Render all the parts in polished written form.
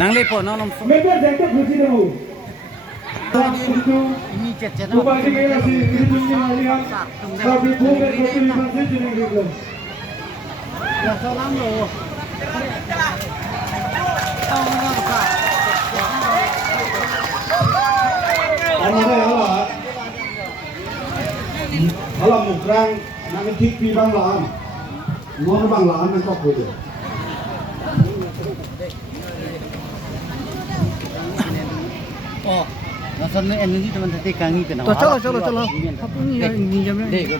nang lepo nang nom Mereka jangan berhenti dulu. ini cecen Bukan kita sih ini dunia lihat. Tapi bukan kopi masih jenis gitu. ya salam lo Alam mukrang nang tik pi bang laan. Ngon bang laan nang kok boleh. oh nasan ni energi teman tadi kangi kena चलो apa ini jamnya dek go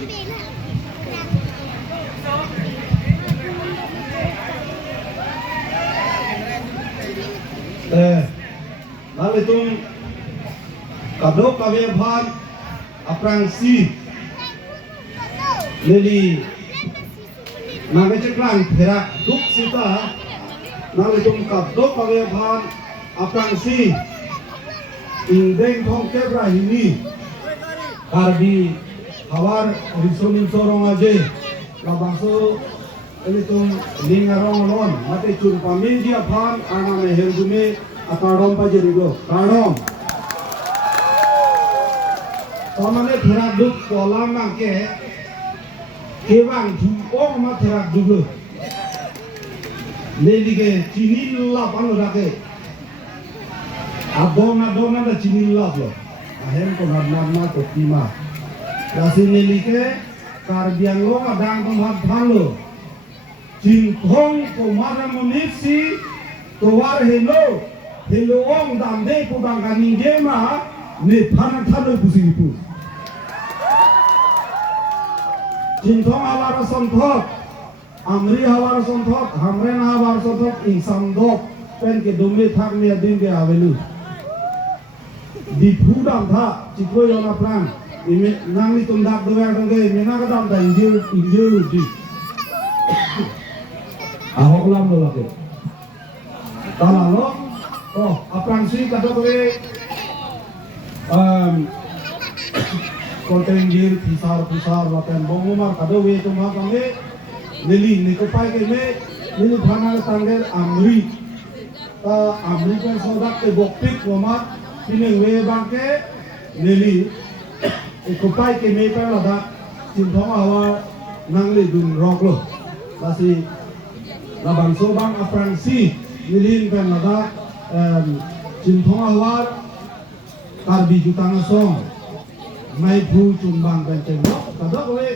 lalu itu kado kawe bhan aprang si leli naga ceklang perak duk sita lalu itu kado kawe bhan aprang si ingdeng thong kebra ini karbi Havar riso nimso rong aje labangso ini tuh lingarong lon mate cur pamil dia bhan ana me herdume akarom pa jerigo karom tomane therak duk kolam mangke kewang jupong ma therak duk ledige chini la pano rake adona da chini la lo ahem ko nadna ko tima rasin nelike karbiang lo adang pemhat phalo Chinthong Havar munisi towar hello ong damde pudang kaning gema ne phana thalo pusipu Chinthong Havar sonthot amri Havar sonthot hamren Havar sonthot insandok pen ke domle thak me din ke avelu di phudam tha chikro yona plan ime nangli tundak doya dongge mena ka dam da injil di ahok lam lo lake talalo oh apang si kata kowe kontenggir pisar waten bongomar kado we tumha kame lili nikopai ke me lili bhana tangger amri kan sodak ke bokpik womat pineng we bangke lili ikopai ke me pa lada Chinthong Havar nangli dun rok lo lasi labang sobang aprang si nilin kan lada Chinthong Havar karbi jutang song mai bu chumbang kan cengok kada kowe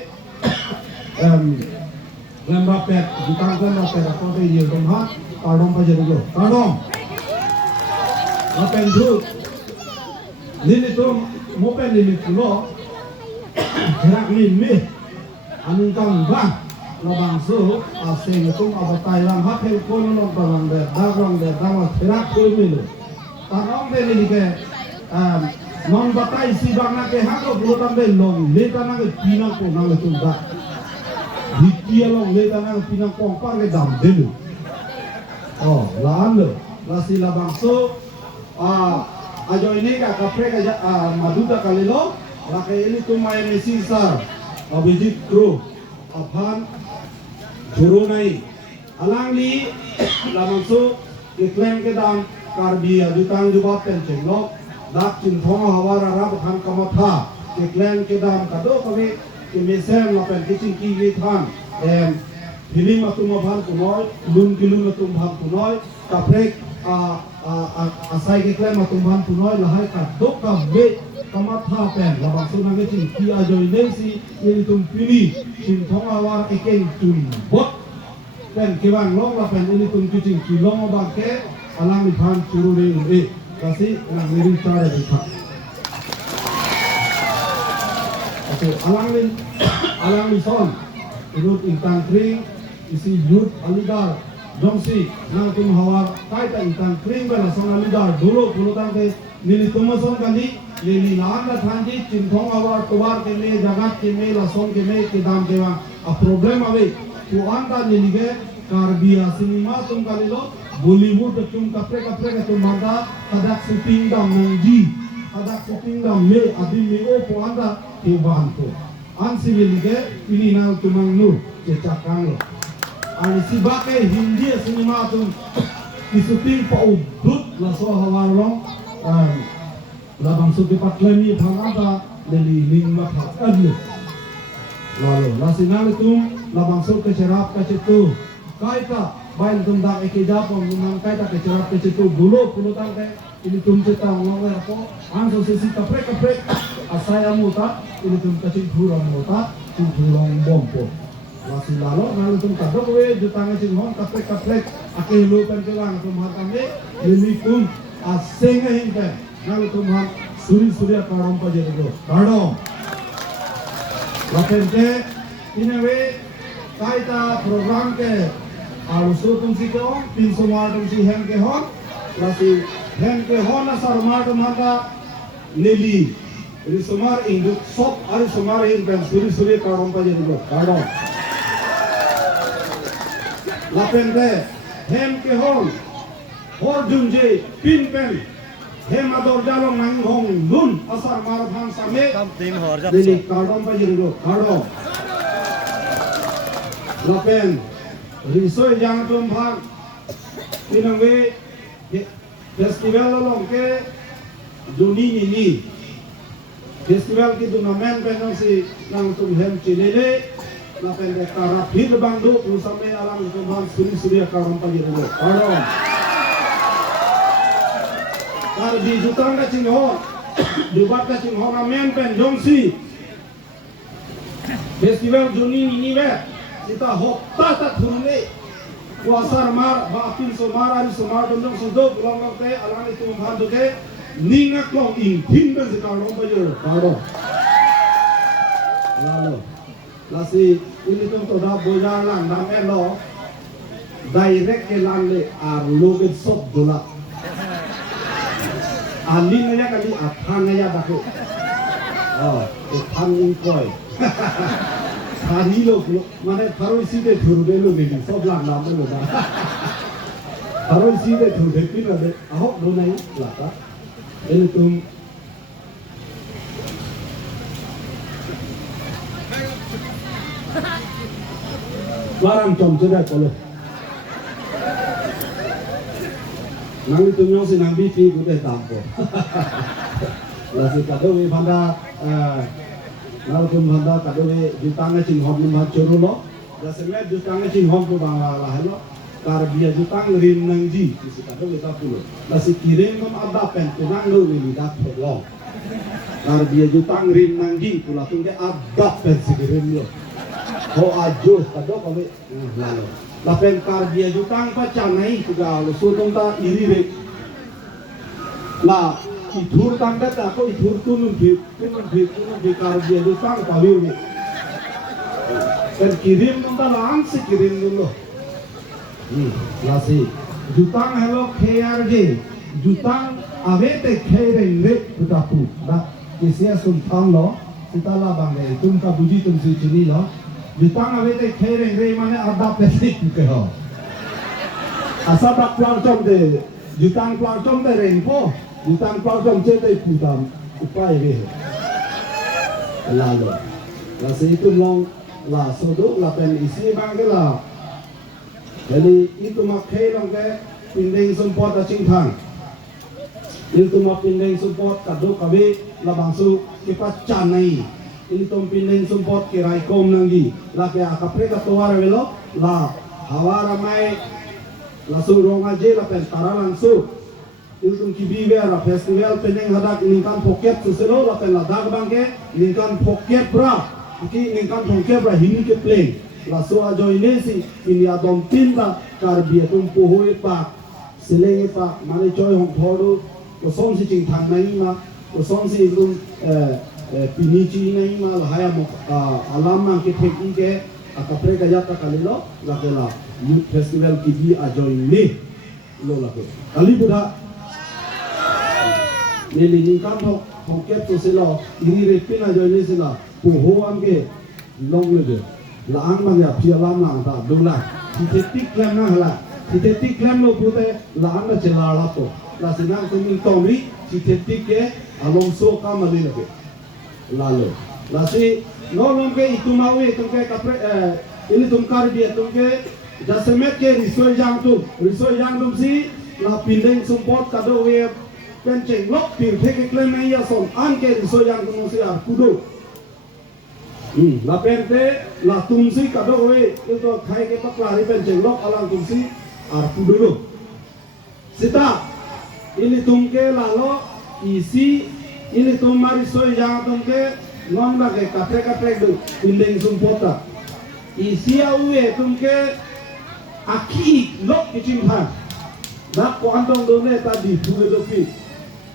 lamba pet jutang kan pet ko te ye dong ha kadong pa jero kadong apen du nili to mopen nili kulo gerak me anung kang bang labang so aseng itu abatai lam hakel kono non balang de dagong terak koi milo tanong de ni ke non batai si bang na ke hako bulotan de long le tanang pinang ko nang tunda dikia long le tanang pinang ko par ke dam delu oh laan lo lasi labang so ajo ini ka kapre ka maduda kalilo lake ini tumai mesisar abijit kru aphan juru nai alang li lamang so iklan ke dam karbi adutang jubat pen chenglok dak Chinthong Havar arab khan kamatha iklan ke dam kado kami ke mesem lapen kicing ki than film atum bhan kunoi kilun atum bhan kunoi kaprek asai ke iklan atum bhan kunoi lahai kado ka be kamatha pen labang so nang kicing ki ajoy nei si ini tum pini Chinthong Havar ekeng tun bot pen kiwang long la pen ini tum kicing ki long bangke alang ni phan churu re kasi nang meri cara dikha oke alang ni son irut intang kring isi yut alidar dongsi nang tum Havar kai ta intang kring bana son alidar dulo tangke nili tumason kali lili naan la thanji Chinthong Havar tuwar ke me jagat ke me la son ke me ke dam dewa a problem ave tu anda nili ge karbi cinema tum kalilo Bollywood tum kapre ka tum manda kadak shooting dam nangji kadak shooting dam me adi me o po anda ke banto ansi nili ge ini nang tumang nur ke cakang lo ani sibake hindi cinema tum isuting paudut la so Havar rong labang su patlemi phangata leli ning ma phakadlu lalu lasinal itu labang su ke cerap ke situ kaita bain tundang ekija pom memang kaita ke cerap ke situ dulu tangke ini tum cita ngomong apa angso sisi kaprek asaya muta ini tum kacing burung muta burung bompo lasi lalu tum kadok we jutang cing hon kaprek ake lupan kelang tum hatame ini tum aseng hingga lalu tum hat suri karom pa jadi karom lapen ke ini we kaita program ke alusu tum si ke on pin semua tum si hem ke hon lasi hem ke hon asar mar tum hata neli risomar ingdeng sop ari somar hingga suri karom pa jadi karom lapen ke hem ke hon hor junje pin pen hem ador jalong nang hong lun asar mar bhang same dili karom pa jadi karom lapen riso yang tum bhang tinangwe festival long ke juni ini festival ki tunamen penong si nang tum hem chinele lapen de karap hir bangdu usame alang tum bhang suri karom pa jadi karom karbi jutang ka cingho dubat ka cingho ramen pen jongsi festival juni ini we kita hokta ta thurne kuasar mar ba apin somar ari somar dondong sudo pulang te alang itu bhandu ke ningak long in thin ben sekarang bayo karo lalu lasi ini tum toda bojar lang nam elo direct ke lang le ar loget sob dola alin aja kali athan aja bakhe athan ingkoi hari lo mane tharoi side thurde lo ni sob lang nam lo da tharoi side thurde pin la de ahok do nai lata ini tum barang com sudah kalau nang itu nyong si nang bipi gede tampo lasi kado we banda nal tum banda kado we jutanga cing hom numba churu lo lasi me jutanga cing hom ko bang la halo karbi jutang rin nang ji si kado we ta pulo lasi kirim kom ada pen tunang lo we lidat lo karbi jutang rin nang ji pula tung ke ada pen si kirim lo ho ajo kado kami lalu lapen karbi jutang pa chanai juga lo sutong ta iri re la itur tangga ta ko itur tunun bi karbi jutang pawi ni kan kirim nonta lang si kirim dulu lasi jutang hello krg jutang avete khaireng re putapu da kisia sultan lo sitala bangge tum ka buji tum si chini lo jutang avete khaireng re mane ada pesik ke ho asa bak plang chom de jutang plang chom de reng po jutang plang chom che de putam upai ve lalu lasi itu long la sodo la pen isi bangge la jadi itu makai long ke pindeng sumpot da Chinthang itu ma pindeng sumpot kado kabe la bangsu kipat chanai ini tom pindeng sumpot kirai kom nangi la ke akapre ka towar velo la hawara mai la su rong aje la pen tara langsung itu tum kibi vera festival pindeng hadak ningkan poket suselo la pen la dag bangke ningkan poket bra ki ningkan poket bra hini ke plane la so ajo inesi ini adom tinta karbi tum pohoi pa selenge pa mane choi hong thodu ko som si Chinthang nai ma ko som si tum pinichi nai ma haya mo alam ma ke theki ke akapre ka yata kalilo la kela youth festival ki bi ajo ini lo la ko kali buda neli ningkan hongket to selo iri repin ajo ini sela poho amke long le la ang man ya pia lam lang ta dula sintetik lam na hala sintetik lam lo pute la ang na chela la to la sinang tuming tomri sintetik ke along so ka mali lage lalu la si no long ke itu mawe tum ke kapre ini tum kar dia tum ke Jasemet ke riso yang tum si la pindeng sumpot kado we penceng lok pir theke klem ai ya son an ke riso yang tum si ar kudo la pente la tum si kado we itu khai ke paklari penceng lok alang tum si ar kudo sita ini tum ke lalo isi ini tum mari so yang tum ke non lage katre do pindeng sumpota isi awe tum ke aki lok kicing han nak ko andong do ne tadi puwe do pi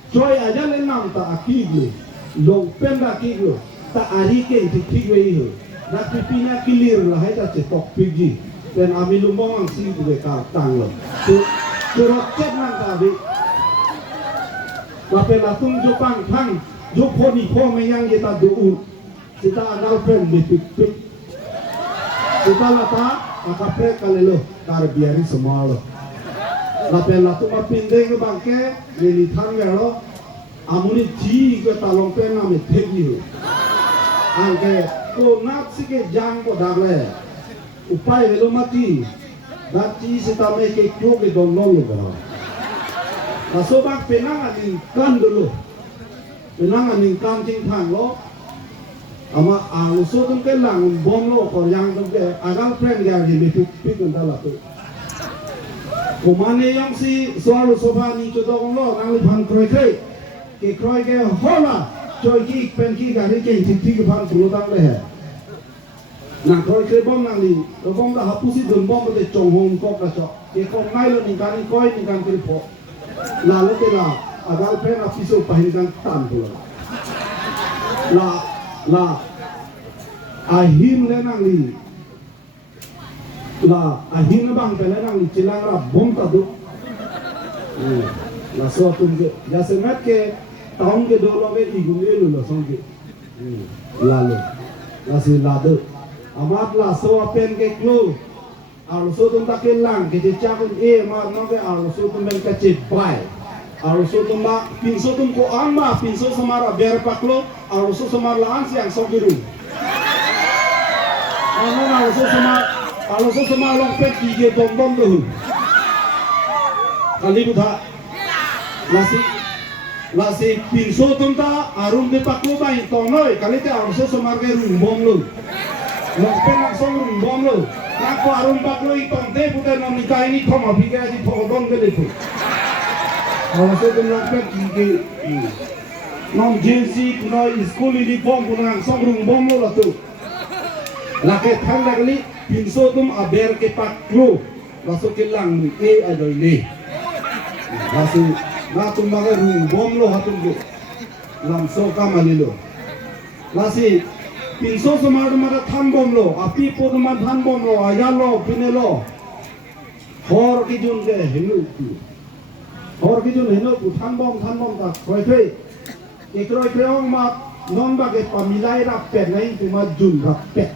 joy aja le nam ta aki glo long penda ki glo ta ari ke tik we ho nak pipinya kilir lah hai ta cetok pigi dan ami lumbong ang si buwe ka tang lo so roket nang ta bi lape latung jo pang thang jo phoni pho me yang ye ta do kita anal pen bi pik kita lata akapre kalelo karbi riso malo lape latu ma pindeng ke bangke lili thang galo amuni ji ke talong pe na me thegi ho angke ko nak sike jang ko dagle upai velo mati dati sita me ke kyo ke don lo ba aso bak penang anin kan dulu penang anin kan ting thang lo ama so tum ke lang bom lo ko yang tum ke agal friend ya ji me pik kan dala tu kumane yang si soal sofa ni to dong lo nang li phan kroi ke hola choi ki pen ki ga ri ke tik phan tu dang le he nang kroi bom nang li bom da hapusi dum bom de chong hom ko ka cho ke ko ngai lo ni kan koi ni kan ki pho la lo ke la agal pen afiso pahin kan tan tu la ahim le nang li la ahim bang pe le nang li chilang ra bom ta du la so tum ke ya se mat ke taung ke do lo me igum le lo song ke la lo la si la do amat la so pen ke klo al so tum ta ke lang ke cha kun e ma no ke al so tum ben ka che pai al so tum ma pin so tum ko amma pin so samara ber paklo al so samar la an siang so biru ano al so samar long pe ki ge dom dom do kali budha lasi pin so tum ta arum de paklo bai to noi kali te al so samar ge rum bom lo long pe nak so rum bom lo nak ko arum paklo I tong te budha no ni kai ni thoma bi ga di tho dom ge le thu al so tum long pe ki ge non jinsi kuno school uniform kuno ang so rum bom lo la tu la ke thang lagli pinso tum aber ke paklo laso ke lang ni e adoi le laso na tum ma rum bom lo hatum ge lam so ka malilo lasi pinso samar ma tham bom lo api po ma tham bom lo ayalo pinelo hor ki jun ge hinu ku tham bom ta khoi ke kroi kreong ma non ba ke pamilai ra pet nai tu ma jun ra pet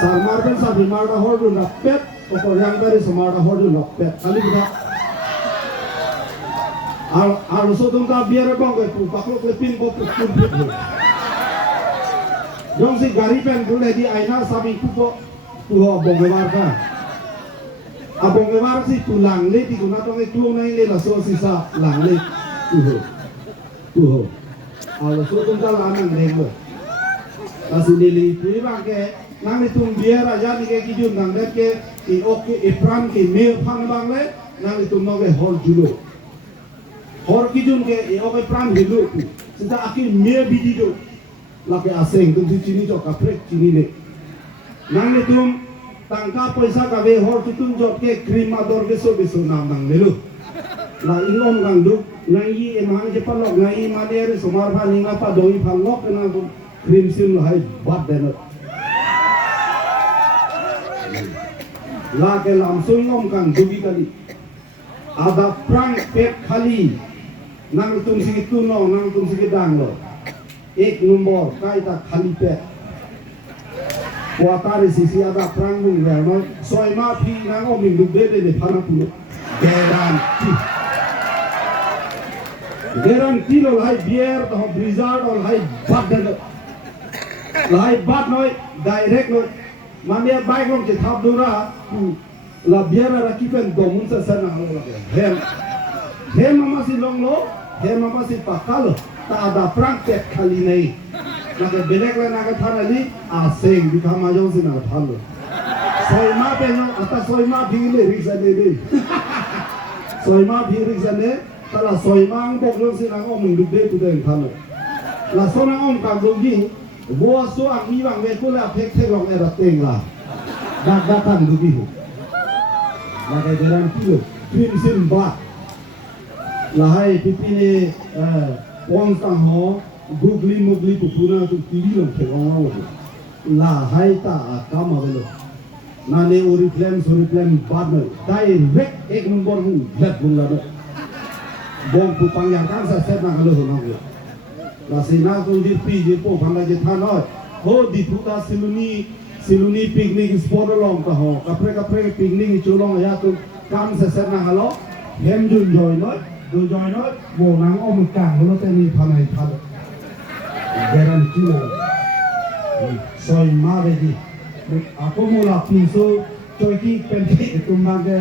sarmar kan sa bimar da hor dun ra pet ko yang dari samar da hor dun ra pet kali bida al so tum ta biar bang ke pu paklo ke pin ko pu dong si gari pen dule di aina sabi pu ko pu ho bongewar ka abongewar si tulang le ti kuna tong e klong nai le la so si sa lang le tuh, kalau suatu kali anak nengok, kasih nilai puri bangke, nanti tung biar aja nih kayak kijun nang dek ke, oke ipran ke mil pan bangle, nanti tung noge hor julo, hor kijun ke oke ipran hilu, sejak akhir mil biji do, laki aseng tung si cini jok kaprek cini ne, nanti tung tangkap pesa kabe hor kitun jok ke krim ador beso nang nelu. La ingom kang duk ngai emang je palok ngai mader somar pha ninga pa doi phalok na krim sim hai bat den la ke lam sungom kang dugi kali ada prang pet khali nang tum sigi tuno nang tum sigi dang lo ek nomor kai ta khali pet kuatari sisi ada prang mung no soi ma phi nang om duk de phana pu Garanti lo lai biar toh blizzard or lai bat dan lai bat noi direct noi Mania baik orang kita thap dura, la biar ada kipen domun sesana hem, hem masih longlo, hem masih pakal, tak ada praktek kali ini. Naga belek lah naga thanali, aseng di kamar jauh sih naga thalo. Soima penyo, atas soima bile risa deh. Soima bile risa deh, kalau soima angkok jauh sih naga omong duduk tu deh thalo. La sona om kagum Gua so ang iwang bekula pek terong era tengla. Dak datang dugi. Lagai jalan kilo, twin simba. Lahai pipine wong tang ho, gugli mugli pupuna tu tiri long terong awal. Lahai ta kama belo. Nane uri plan badmer. Direct ek nombor hu jet bungla do. Bong pupang yang kan sa set na kalau hu là sina tu di pi di po phang la je than oi ho di puta siluni picnic spot long ka ho kapre picnic chu long ya tu kam se na halo hem jun joy noi bo nang om kang lo te ni phanai thal guarantee lo soi ma ve di ako mola pinso choi ki pen ki tumang ke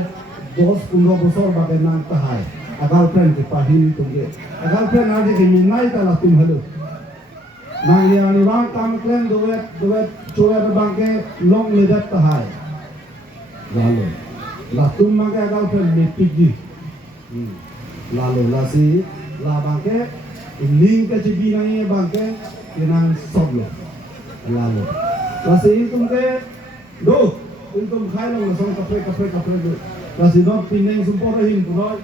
10-15 bosor ba ke nang ta hai agal plan ke pahini tumge agal plan ade ke minai ta la tum halo nang ya ni wang kam plan doet choya bang ke long le dat ta hai lalu la tum ma ke agal plan me pigi lalu la si la bang ke ning ke jibi nang ye bang ke nang soblo lalu la si tumge do tum khai long la song kapre do la si not pineng sumpor hin punoi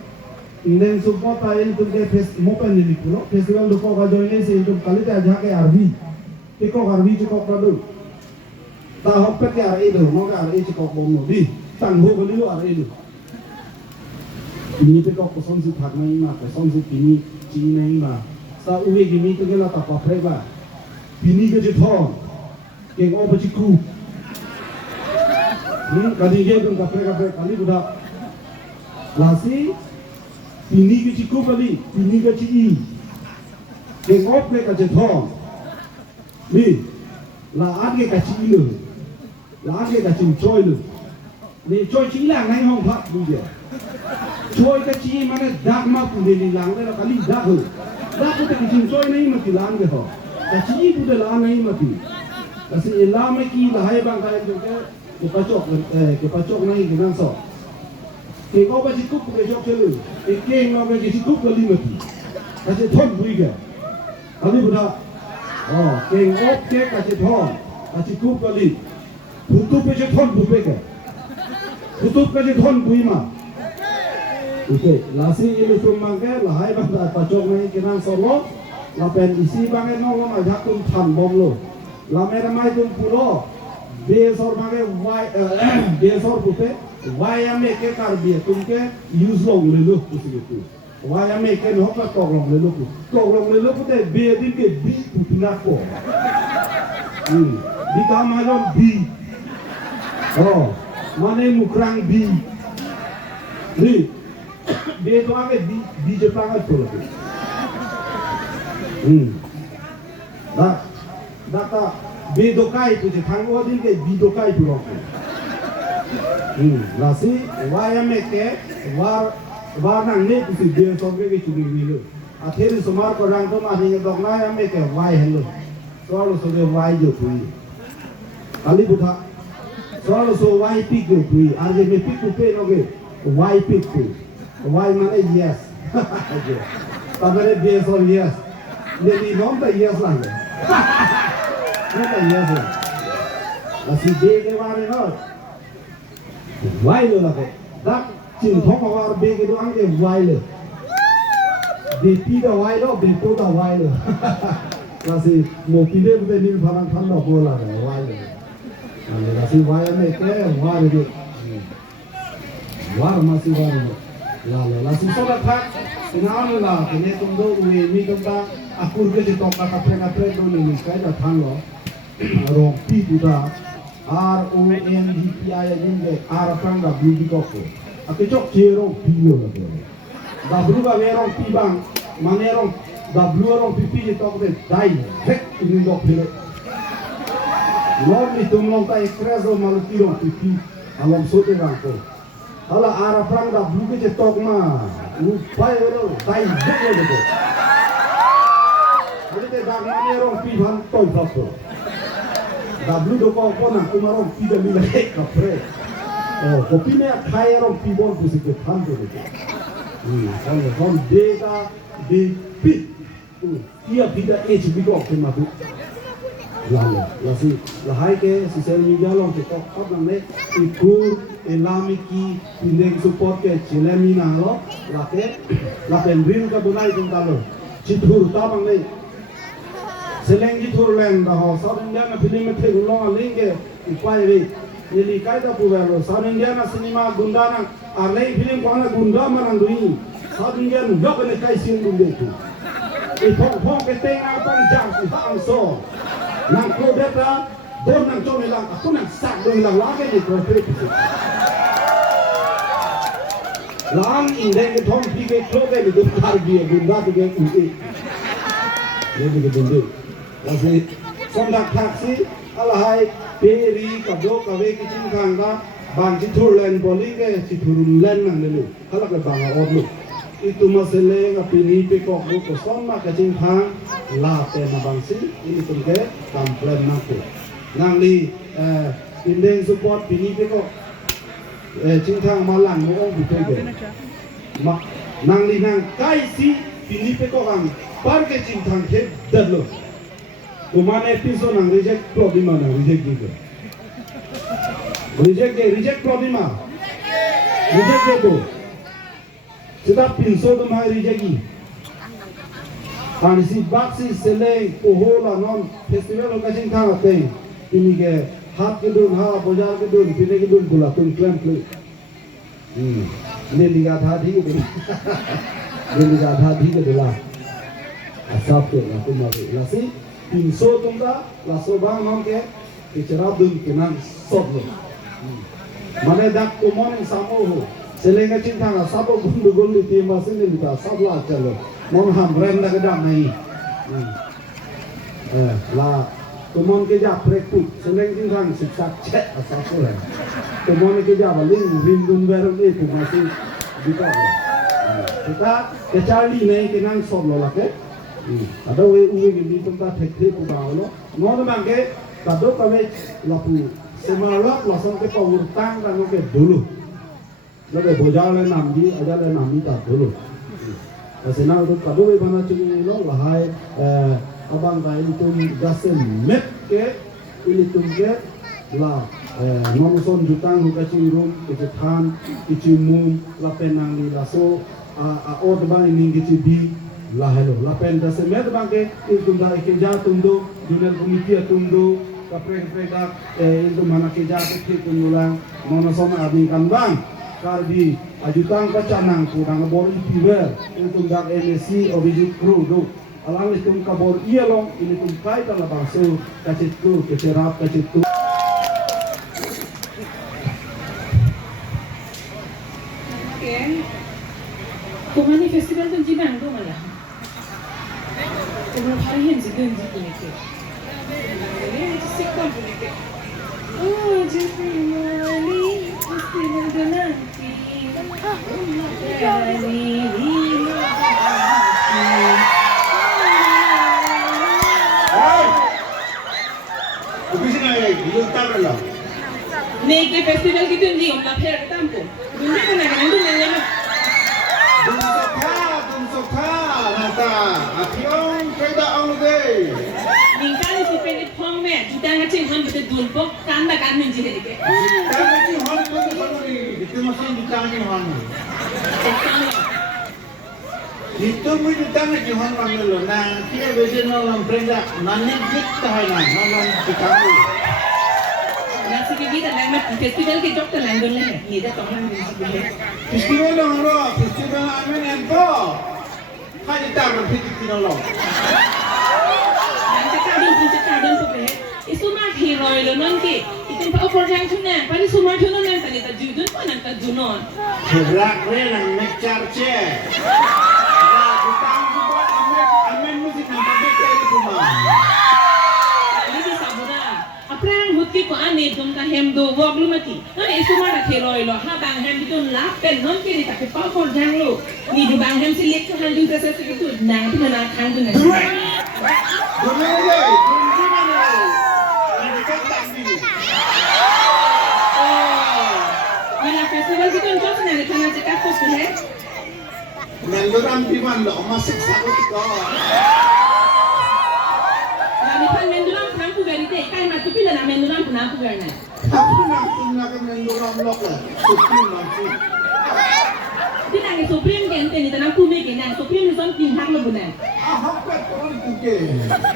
ingdeng support tayin tunke fes mopen ni kulo festival do ko ga joine se tum kalite aja ke arbi ko arbi ko pradu ta hoppe ke ar edo mo ga ar e ko bom no di tang ho boli lo ar edo ini pe ko son si thak mai ma ko son si pini chi nai ma sa uwe gi mi to ke la ta pa pre ba pini ke je thong ke ngo pa chi ku kali ge tum kapre kali buda lasi pini ke ciku kali, pini ke cii, kengop ke kaje thong, ni, laat ke kaci lu, laat ke kaci coy lu, ni coy cii lang nai hong pak bu dia, coy ke cii mana dak ma pu ni lang le kali dak hu, dak tu ke cii coy nai mati lang ke ho, kaci tu de lang nai mati, kasi elam ki lahai bang kai tu ke pacok nai ke nang so. Cái có bao nhiêu cúp cái chọc chơi cái keng nó cái chỉ cúp cái lim mati, cái chỉ thon bui cái, anh đi bữa keng ốp cái chỉ thon, cái chỉ cúp cái lim, tutup cái chỉ thon bui cái, tutup cái chỉ thon bui mà, ok, là si ini cuma cái là hai bang đại pacok này cái nang solo, là pen isi bang cái nó mà giác tum thằng bom lo, là mẹ mai tum pulo, bê sor bang cái white bê sor pupe. Wayame ke karbi tumke use long le look kusitu wayame ke no ka to long le look te be din ke bi putina ko di kamaron bi mane mukrang bi ni be to age bi je panga to da ta be do kai tu je thang o din ke bi do kai tu lo lasi wayame ke war nang ne tu dia soge ke churi wilu atheri sumar ko rang to ma ni dok na yame ke wai hello so ge wai jo tui ali butha so wai pik jo tui ar je me pik ku pe no ge wai pik ku wai mane yes tabare be so yes le ni nom ta yes la no ta yes lasi be ke ware no Why lo la ke? Dak Chinthong Havar be ke doang ke why lo. Be pi da why lo, be to da why lo. Lasi mo pide bude ni pharang than lo bola ke why lo. Lasi why me ke why lo. War masih war lo. Lasi so da thak ina la ke ne tum do we mi tum da akur ke to ka kapre do ni kai da than lo. Rong pi buda RONGPI ini arafang da beauty koko. Aku cok cerong pilo lagi. Da blue ga verong pi bang, manerong da blue rong pipi di tok de dai, rek ini dok pilo. Lord ni tumlong ta ekreso maluti rong pipi alom sote rangko. Hala ara prang da bluke je tok ma. Upai welo dai buko de. Jadi te dak mane rong pi han toy faso. Da blu do ko na kumarong pi da mila ek kapre. Oh, kopi me khai rong pi bon pusik ke tham de. Kon data de pi. Ia pida age biko ke ma bu. La si la hai ke social media long ke top lang le ikur elamiki pindeng support ke chilemi na lo la pen ril ka bunai tung ta lo chithur ta bang le seleng chithur len da ho South India na film me the long ling ke ipai re ni kai da pu lo South India na cinema gunda na arlei film ko na gunda manang dui South India nu yok ne kai sin dum de tu e phong ke teng na pang jang si ha ang so nang ko data don nang chome lang ako nang sak do lang lage ni ko pe lang ingdeng ke thong pi ke klo ke ni karbi gunda ke uti ni ke dunde lase sondak taksi alahai peri kablo kawe ki Chinthang da bang chithur len boli ke chithur len nang le khala ke bang odlu itu masele ngapini pe kok ko somma ka Chinthang la te na bangsi ini tungke komplain nake nang li indeng support pini pe kok Chinthang malang mo ong bitege ma nang li nang kai si pini pe kok ang par ke Chinthang ke dadlo kumane episode nang reject problem nang reject problem reject ko sudah pinso tu mai rejeki kan si baksi seleng ohola non festival ka Chinthang ate ini ke hat ke dun ha bazaar ke dun pine ke dun gula tun klem kle ne liga tha thi ke ne liga tha thi ke la asap ke la tu ma la si pinso tumda la sobang non ke cerap dun kenan sob lo mane dak kumon samo ho seleng ka Chinthang sabo gundu gundu ti ma sin ni ta sabla chalo mon ham ren da gadam nai la tumon ke ja prektuk seleng Chinthang siksak che asap ko la tumon ke ja baling rin dun beru ni tu masih kita kita kecali nai ke nang sob lo la ke ada we uwe ni tumta thek thek ko ba lo ngon mang ke kado kame la pu semalak la som ke pawur tang la no ke dulu lo ke bojal le nam di aja le nam ta dulu Asena tu kado we bana chung lo lahai abang kai itu gasen met ke ini tungke la nomuson jutang hukachi rum ke than ichi mum la penang ni la so a od bang ni ngichi bi la hello la pen gasen met bang ke itu da ke ja tundo dinal komiti tundo kapre ka itu mana ke ja ke tundulang nomuson ading kan bang karbi ajutang kacanang pudang bor ipiwer itu dak MSC obiji kru do alang itu kabor ialong ini tum kai ta labang so kacit kru kecerap kacit kru okay kumani festival tu jibang tu mala kumani harian jigen jigen ke sikon ke oh jepri festival tu nanti Neke festival gitu ni om lapher tampo. Dunia ko na ganun din na. Dumsokha nata apiong kaida ang day. Ningkali si Philip Hong me juta nga Chinthang bete dulpo kanda kan minji ke. Kami ti hon ko ko ni itu masih ditanya hon. Itu mo ditanya ki hon mangelo na kia bese no lang prenda nanik git tahay na hon dikamu. Nasi kita lang festival ke jok ta lang dun le. Ni da tong lang Festival lang ro, festival amen ento. Kaya taman festival lang. Nanti kadun po pe. Isuma hero lo nanti. Itin pa opportunity na. Pani suma thuno na tani ta judun pa nang ta junon. Gerak re nang mecharche. Kita buat amen musik nang pabrik itu mah. Ini sabura. Aprang ko ane dum ta hem do wok lu mati non isu ma na theroi lo ha bang hem dun la pen non ke ni ta ke pa for jang lo ni du bang hem si lek ko han du ta se ke tu na tu na khang tu na Dulu le, dulu mana? Ini kan tak ni. ni la festival ki ton jos na ni kana je ka ko le Mendoram di mana? Masih satu tiga. ni pan menduram khang pu gari te kai ma tu pila na menduram pu na pu gar na Aku nak tuna ke mendoram lok lah. Supreme nanti. ti na ni supreme gen te ni ta na pu me gen na supreme ni son ting hak lo bu na Ahok pet orang itu ke.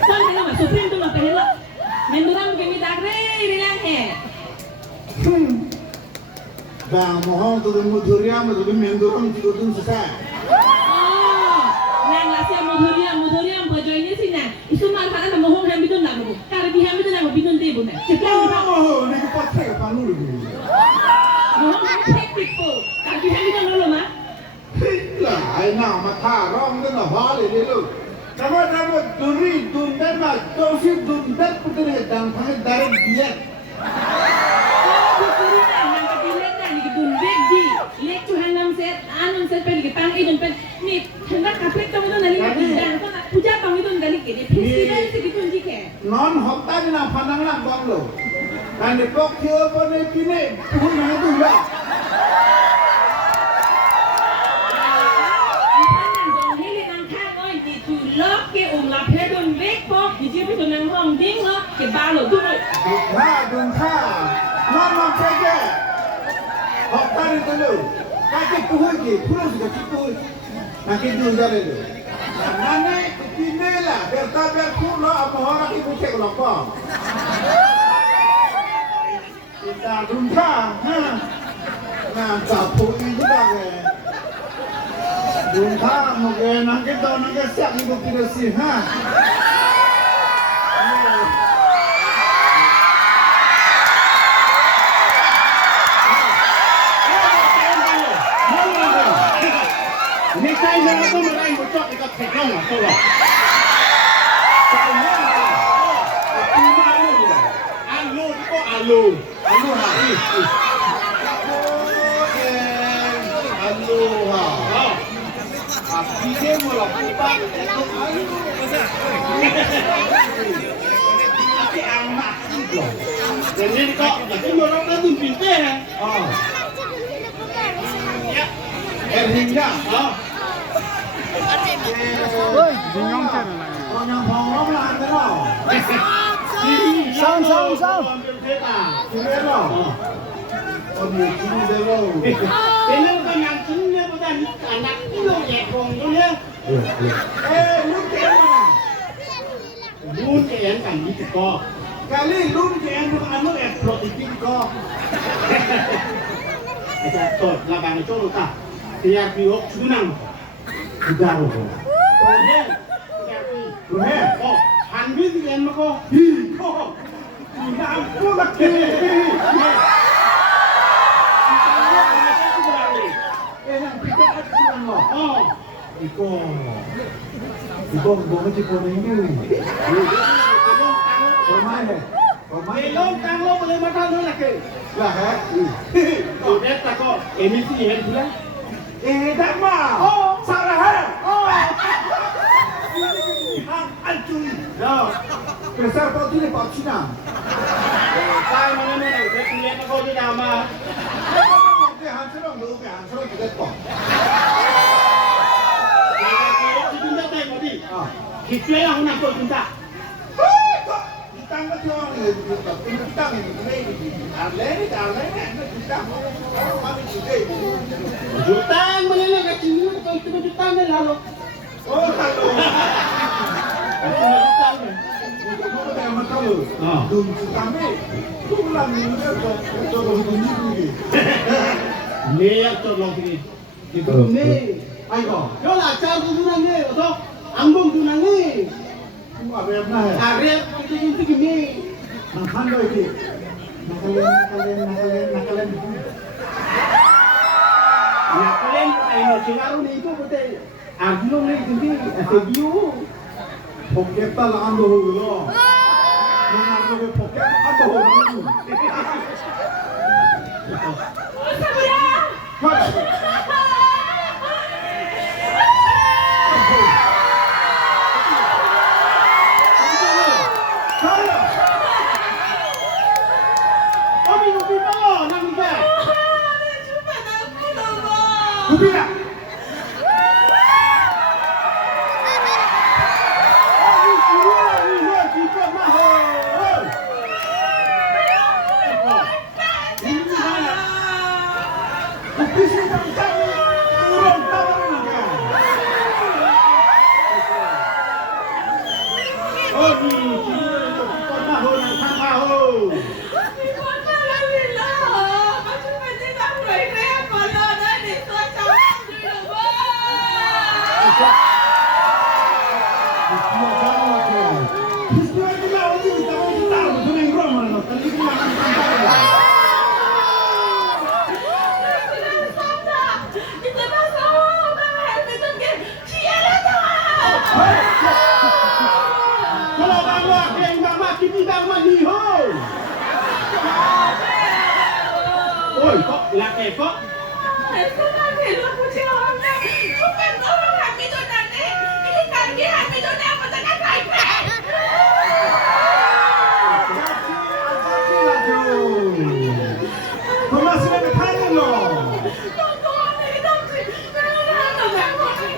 son ni ma supreme tu ma pe lo menduram ke mi dak re ri lang he Dah mohon tu muduriam tu mendoram itu tu susah. nang la sia mudhuriam bajoi ni si na isu mar pa na mohong ham bitun na bu karbi ham bitun na bitun te bu na cheplang ni Oh, ni kepakai palu lagi. mohong ham teknik po karbi ham bitun lo ma Lah, nak mata rong tu nak balik dulu. Nama duri dundan mah, dosis dundan putih dan panggil dari dia. Bukuri na nang katilet na ni dun begi lek tu hanam set anam set pe ni tang idun pe ni hendak kapret to idun nali dan ko na puja pang idun dali ke ni festival se bitun ji ke Non hafta ni nak pandang nak bang lo. Dan di pok dia pun ni kini pun nak tu lah. lok ke la phe dun vek po ni ji bi dun nang hong ding lo ke ba lo tu lo Dunha, non pergi. Hafta ni tu lo. Kaki puhui ke, pulau sudah puhui. Nak itu jalan tu. Nane kini lah, bertabar pulau apa orang ibu cek lapar. Kita dunha, nah capu itu dah ke. Dunha mungkin nak kita siap ibu kita sih, Ni kai na tu mana ibu cok ikat pegang lah, tu lah. Alu tu alu ha. Alu ha. Api dia mula pupat itu alu. Api amat tu. Jadi kau jadi mula tu pintar. Hingga. Ôi, đình ngông chơi này. Còn nhà phòng nó làm thế nào? Sao? Chú biết rồi. Còn nhiều chú biết rồi. Thế nên con làm chứng như bây giờ cả nặng lô nhẹ cùng luôn nhá. Ê, lúc kén mà. Luôn cái em cảnh đi từ co. Kali lúc kén nó ăn nước ép lột thì kinh co. Tốt là bạn ở chỗ đâu ta? Thì à vì chú năng. Kita rồi. Rồi thế. Rồi hè. Hắn biết gì em mà cô? Hi, co. Thì làm cô là kì. Ê, làm cái cách ăn chưa ăn ngọt. Iko. Iko buông cái chiếc này như. Còn mai này. Còn mai. Cái lông tăng lông mà lên mà thang nữa là kì. Là hả? Rồi đấy ta có. Em biết gì em thứ đấy. Ê, đắc mà. Sao là hả? Ăn chui. Rồi. Cái sao tao tí này bảo chi nào? Sao mà nó này thế thì em nó có như nào mà. cái hàng số đồng đủ cái hàng số đồng chỉ bỏ. Chúng ta đây có gì? Thì chơi là không làm tội chúng ta. Tăng nó theo người tăng thì đây thì ăn lấy nó tăng nó mình chỉ đây Chúng ta mà lên là cái chính của chúng ta đây là rồi. ô thằng đồ nó đang mà tao đừng tăng ấy cũng làm những cái cho nó cũng như gì Nè cho nó cái thì cũng nè ai có đó là sao chúng ta nghe ở đâu? Ăn bông chúng ta nghe. không ở bên này À rep cái nghe. thằng khăn rồi thì nakalen Ya kalian ay sinaro nito pati. Aglo na ito di. Ate view. Poketa lang ang dulo. Nung ako 왜 벗겨? 안 먹어. 구비야. Ôi, có là kẻ có.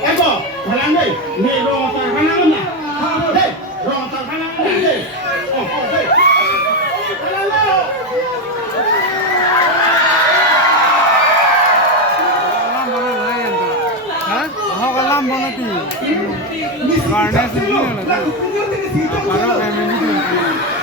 Em bỏ, thằng ăn đây, nè rò thằng ăn ăn nè, đây, rò thằng ăn ăn nè, đây, đây, thằng ăn đâu? Họ có làm bao nhiêu tiền? Và này thì như là cái, và nó cái mình như thế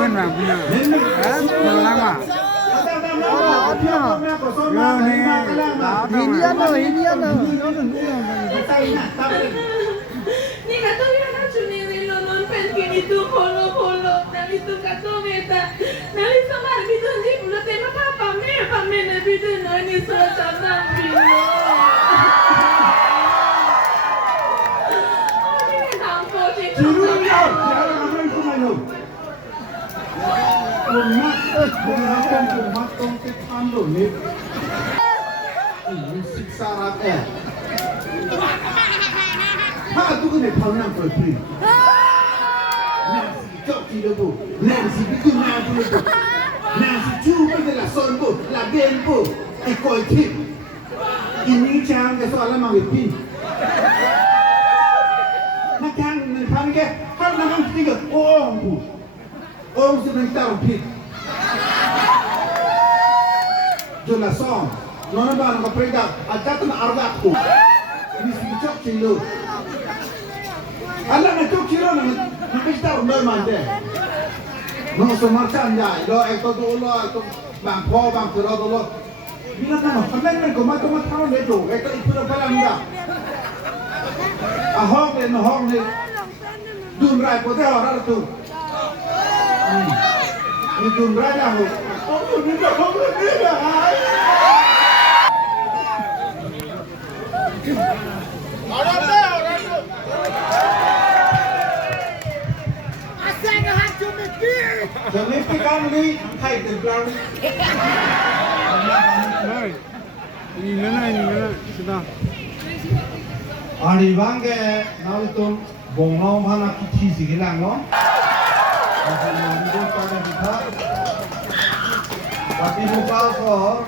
Bukan punya, lama. Ni kata dia nak cuni relo non pen kini tu polo dan itu kata meta. Nali sama bidu ni pula tema apa me na bidu nani so chana bidu. Ni nam ko ji. Hãy subscribe cho kênh Ghiền Mì Gõ để không bỏ lỡ những Alam na tuk siro na nakita ko doon man de. Nung sumarsan ya, ilo ito dulo, ito bangko, bangkiro dulo. Bilang na, paglanan ko matumatao nito, ito ipuro pa lang da. Ahok ni, dun rai po te orar tu. Ni dun rai lang ho. Oh, nito ko nila. Jangan pegang ni, hai terbang ni. Ini mana, sudah. Ari bangke, nabi tu bonglong mana kiti sekilang no. Asal nabi tu pada kita. Tapi muka so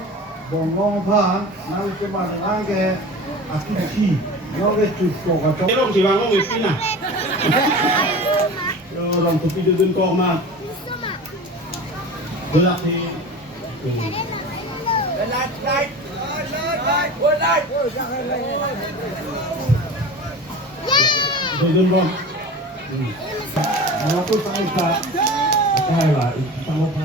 bonglong pan, nabi tu mana bangke, akiti. Nabi tu kau kacau. Cái lông chỉ bằng con người tin à? orang tu video dun kau mak. Gelak ni. Dun bom. Aku tak isa. Kaya lah, isang mo pa.